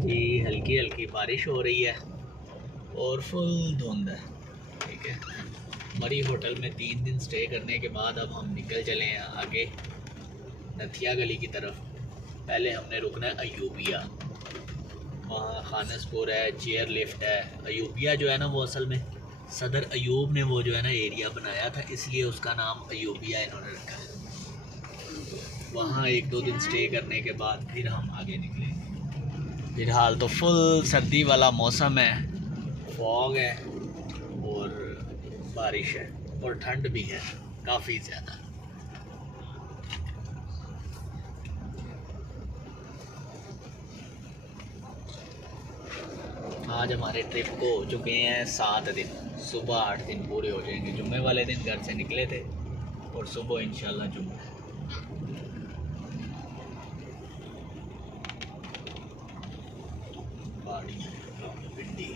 जी हल्की हल्की बारिश हो रही है और फुल धुंध है। ठीक है, मरी होटल में 3 दिन स्टे करने के बाद अब हम निकल चले हैं आगे नथिया गली की तरफ। पहले हमने रुकना है अयूबिया, वहाँ खानसपुर है, चेयर लिफ्ट है। अयूबिया जो है ना वो असल में सदर अयूब ने वो जो है ना एरिया बनाया था, इसलिए उसका नाम अयूबिया इन्होंने रखा है। वहाँ 1-2 दिन स्टे करने के बाद फिर हम आगे निकलेंगे। फिलहाल तो फुल सर्दी वाला मौसम है, फॉग है और बारिश है और ठंड भी है काफ़ी ज़्यादा। आज हमारे ट्रिप को हो चुके हैं 7 दिन। सुबह 8 दिन पूरे हो जाएंगे। जुम्मे वाले दिन घर से निकले थे और सुबह इंशाल्लाह जुम्मे। पहाड़ी पिंडी